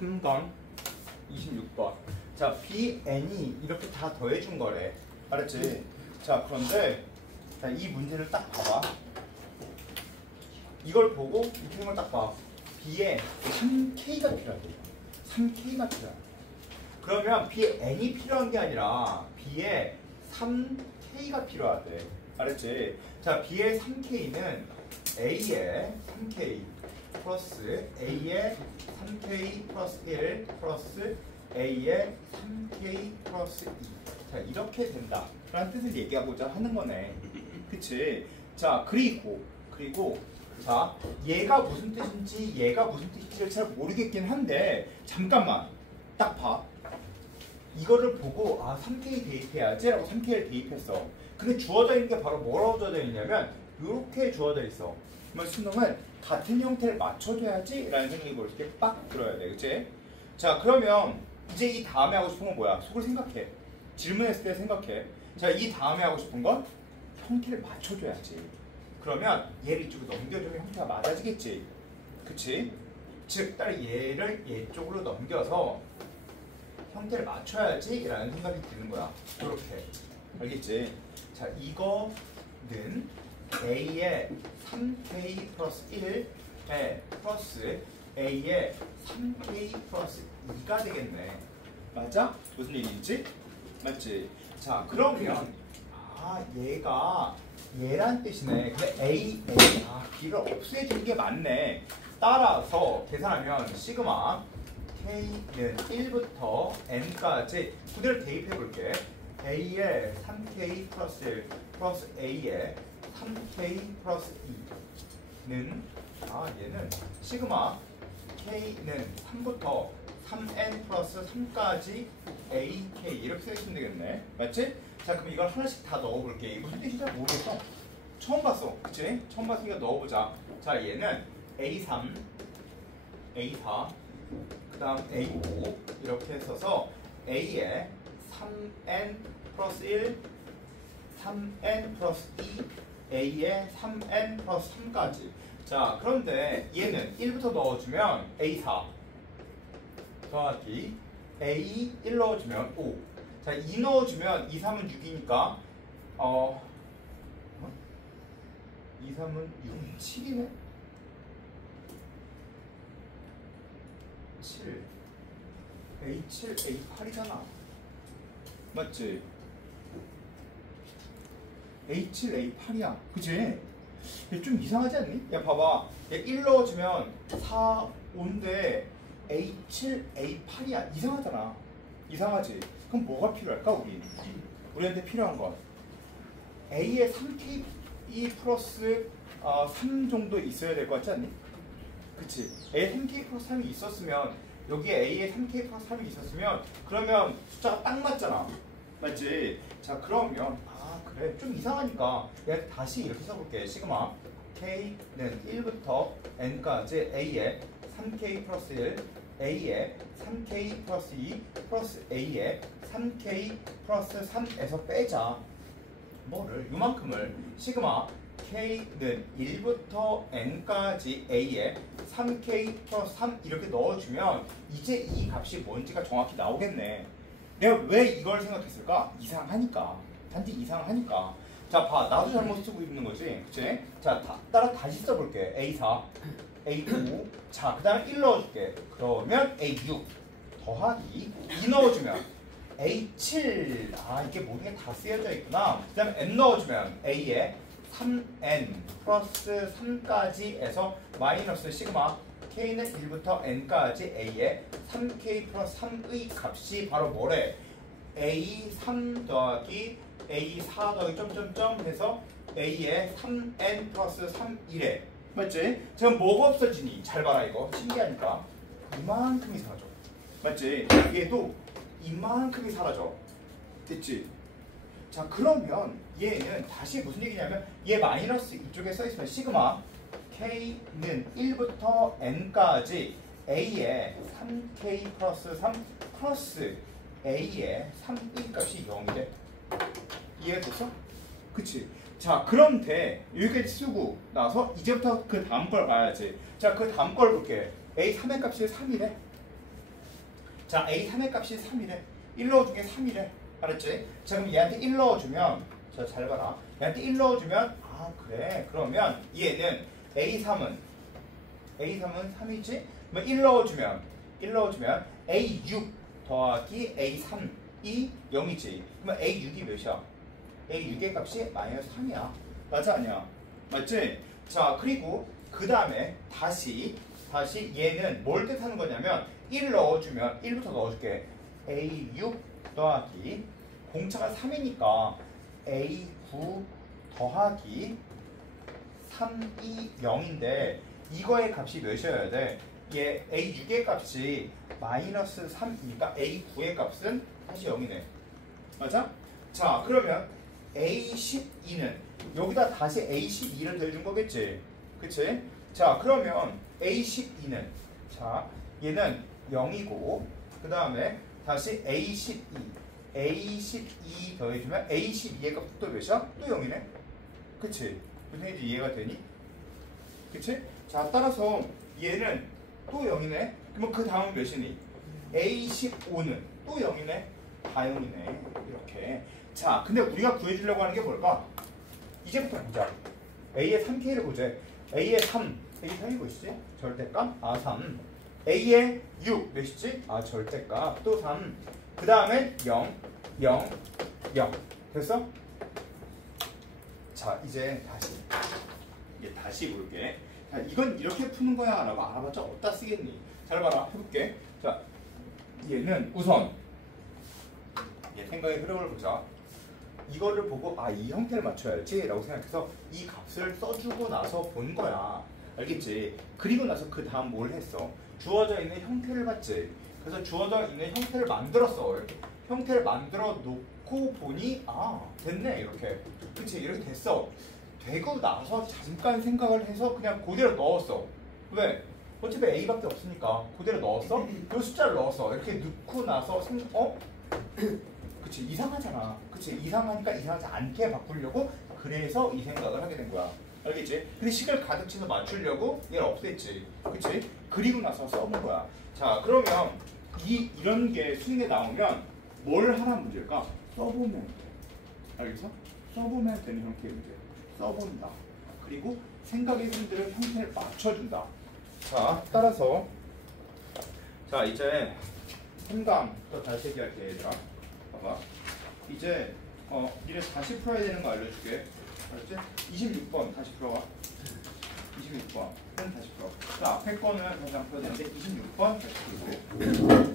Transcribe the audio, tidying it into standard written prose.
3번 26번. 자, bn이 이렇게 다 더해준 거래. 알았지? 자, 그런데 자, 이 문제를 딱 봐봐. 이걸 보고 이 그림을 딱 봐. b에 3k가 필요하대. 3k가 필요하대. 그러면 b에 n이 필요한 게 아니라 b에 3k가 필요하대. 알았지? 자, b의 3k는 a의 3k 플러스 a의 3k 플러스 1 플러스 a의 3k 플러스 2. 자, 이렇게 된다 라는 뜻을 얘기하고자 하는 거네. 그치? 자, 그리고 자, 얘가 무슨 뜻인지 얘가 무슨 뜻인지를 잘 모르겠긴 한데 잠깐만 딱 봐. 이거를 보고 아 3K 대입해야지 라고 3K를 대입했어. 근데 주어져 있는 게 바로 뭐라고 주어져 있냐면 이렇게 주어져 있어. 그러면 수능은 같은 형태를 맞춰줘야지 라는 생각이 이렇게 빡 들어야 돼. 그치? 자, 그러면 이제 이 다음에 하고 싶은 건 뭐야? 속을 생각해. 질문했을 때 생각해. 자, 이 다음에 하고 싶은 건 형태를 맞춰줘야지. 그러면 얘를 이쪽으로 넘겨주면 형태가 맞아지겠지. 그치? 즉, 따라 얘를 얘 쪽으로 넘겨서 형태를 맞춰야지 라는 생각이 드는 거야. 이렇게. 알겠지? 자, 이거는 a의 3k 플러스 1에 플러스 a의 3k 플러스 2가 되겠네. 맞아? 무슨 얘기인지? 맞지? 자, 그러면 얘가 얘란 뜻이네. 근데 b를 없애준 게 맞네. 따라서 계산하면 시그마 k는 1부터 n까지 그대로 대입해 볼게. a의 3k 플러스 1 플러스 a의 3k 플러스 2는 얘는 시그마 k는 3부터 3n 플러스 3까지 ak 이렇게 써주시면 되겠네. 맞지? 자, 그럼 이걸 하나씩 다 넣어볼게. 이게 무슨 뜻인지 잘 모르겠어. 처음 봤어. 그치? 처음 봤으니까 넣어보자. 자, 얘는 a3, a4, 그 다음 a5 이렇게 써서 a에 3n 플러스 1, 3n 플러스 2, a에 3n 플러스 3까지. 자, 그런데 얘는 1부터 넣어주면 a4 더하기 a 1 넣어주면 5. 자, 2 넣어주면 2, 3은 6이니까 2, 3은 6, 7이네? 7 A7, A8이잖아. 맞지? A7, A8이야. 그치? 얘 좀 이상하지 않니? 야, 봐봐. 얘 1 넣어주면 4, 5인데 A7, A8이야. 이상하잖아. 이상하지? 그럼 뭐가 필요할까, 우리한테 필요한 건 A의 3K 플러스 3 정도 있어야 될 것 같지 않니? 그치? A의 3K 플러스 3이 있었으면 여기에 A의 3K 플러스 3이 있었으면 그러면 숫자가 딱 맞잖아. 맞지? 자, 그러면 그래 좀 이상하니까 내가 다시 이렇게 써볼게. 시그마 K는 1부터 N까지 A의 3K 플러스 1 A의 3K 플러스 2 플러스 A의 3K 플러스 3에서 빼자. 뭐를? 요만큼을 시그마 K는 1부터 N까지 A에 3K 플러스 3 이렇게 넣어주면 이제 이 값이 뭔지가 정확히 나오겠네. 내가 왜 이걸 생각했을까? 이상하니까. 단지 이상하니까. 자, 봐. 나도 잘못 쓰고 있는 거지. 그치? 자, 따라 다시 써볼게. A4, A5. 자, 그 다음에 1 넣어줄게. 그러면 A6 더하기 2 넣어주면 A7. 이게 모든 게 다 쓰여져 있구나. 그 다음에 N 넣어주면 A에 3N 플러스 3까지에서 마이너스 시그마 K는 1부터 N까지 A에 3K 플러스 3의 값이 바로 뭐래? A3 더하기 A4 더하기 점점점 해서 A에 3N 플러스 3이래. 맞지? 지금 뭐가 없어지니? 잘 봐라 이거. 신기하니까. 이만큼이 사라져. 맞지? 얘도 이만큼이 사라져. 됐지? 자, 그러면 얘는 다시 무슨 얘기냐면 얘 마이너스 이쪽에 써있으면 시그마 K는 1부터 N까지 A의 3K 플러스 3 플러스 A의 3의 값이 0이 돼. 이해됐어? 그치? 자, 그런데 여기까지 쓰고 나서 이제부터 그 다음 걸 봐야지. 자, 그 다음 걸 볼게. A 3의 값이 3이래. 자, A3의 값이 3이래. 1 넣어준 게 3이래. 알았지? 자, 그럼 얘한테 1 넣어주면, 자, 잘 봐라. 얘한테 1 넣어주면, 아, 그래. 그러면 얘는 A3은 3이지? 그럼 1 넣어주면 A6 더하기 A3이 0이지. 그러면 A6이 몇이야? A6의 값이 마이너스 3이야. 맞아, 아니야? 맞지? 자, 그리고 그 다음에 다시 얘는 뭘 뜻하는 거냐면 1 넣어주면 1부터 넣어줄게. A6 더하기 공차가 3이니까 A9 더하기 3이 0인데 이거의 값이 몇이어야 돼? 얘 A6의 값이 마이너스 3이니까 A9의 값은 다시 0이네. 맞아? 자, 그러면 A12는 여기다 다시 A12를 더해준 거겠지? 그치? 자, 그러면 A12는 자, 얘는 0이고 그 다음에 다시 A12 더해주면 A12의 값도 또 몇이야? 또 0이네? 그치? 무슨 얘기인지 이해가 되니? 그치? 자, 따라서 얘는 또 0이네? 그러면 그 다음은 몇이니? A15는 또 0이네? 다 0이네. 이렇게. 자, 근데 우리가 구해주려고 하는 게 뭘까? 이제부터 보자. A의 3K를 보자. A의 3. A의 3이 뭐시지? 절대값? 아, 3. A의 6. 몇이지? 아, 절대값. 또 3. 그 다음에 0, 0, 0. 됐어? 자, 이제 다시 볼게. 자, 이건 이렇게 푸는 거야 라고 알아봤자 어디다 쓰겠니? 잘 봐라. 해볼게. 자, 얘는 우선 얘 생각의 흐름을 보자. 이거를 보고 아, 이 형태를 맞춰야지 라고 생각해서 이 값을 써주고 나서 본 거야. 알겠지? 그리고 나서 그 다음 뭘 했어? 주어져 있는 형태를 봤지? 그래서 주어져 있는 형태를 만들었어. 이렇게 형태를 만들어 놓고 보니 아, 됐네. 이렇게. 그치? 이렇게 됐어. 되고 나서 잠깐 생각을 해서 그냥 그대로 넣었어. 왜? 어차피 A밖에 없으니까 그대로 넣었어. 그 숫자를 넣었어. 이렇게 넣고 나서 그치? 이상하잖아. 그치? 이상하니까 이상하지 않게 바꾸려고 그래서 이 생각을 하게 된 거야. 알겠지? 근데 식을 가득 채서 맞추려고 얘를 없앴지. 그치? 그리고 나서 써본 거야. 자, 그러면 이런 게 수능에 나오면 뭘 하란 문제일까? 써보면 돼. 알겠어? 써보면 되는 형태의 문제. 써본다. 그리고 생각의 흐름들을 형태를 맞춰준다. 자, 따라서 자, 이제 3강 또 다시 얘기할게, 얘들아. 봐봐. 이제 니네 다시 풀어야 되는 거 알려줄게. 알았지? 26번 다시 풀어봐. 26번 다시 풀어. 자, 앞에 거는 다시 안 풀어야 되는데 26번 다시 풀고.